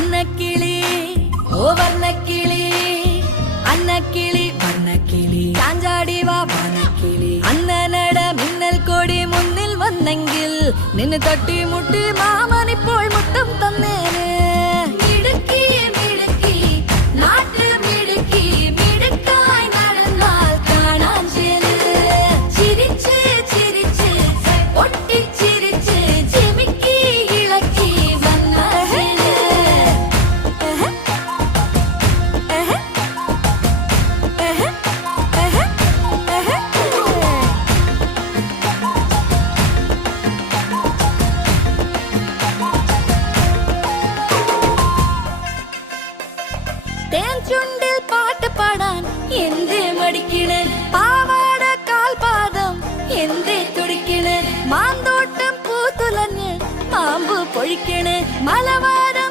അന്നക്കിളി ഓ വർണ്ണക്കിളി അന്നക്കിളി വർണ്ണക്കിളി ചാഞ്ചാടി വാ വനക്കിളി അന്നനട മിന്നൽ കൊടി മുന്നിൽ വന്നെങ്കിൽ നിന്നെ തട്ടി മുട്ടി മാമനിപ്പോൾ മുത്തം തന്നേനെ മിടുക്കി മിടുക്കി നാട്ടു മിടുക്കി മിടുക്കായി നടന്നാൽ കാണാൻ ചെല് ചിരിച്ച് ചിരിച്ച് ഒട്ടിച്ചിരിച്ച് ചിമിക്കി ഇളക്കി വന്ന തേൻചുണ്ടിൽ പാട്ട് പാടാൻ എന്തേ മടിക്കണ് പാവാട കാൽപാദം എന്തേ തുടിക്കണ് മാന്തോട്ടം പൂത്തുലഞ്ഞ് പാമ്പ് പൊഴിക്കണ് മലവാരം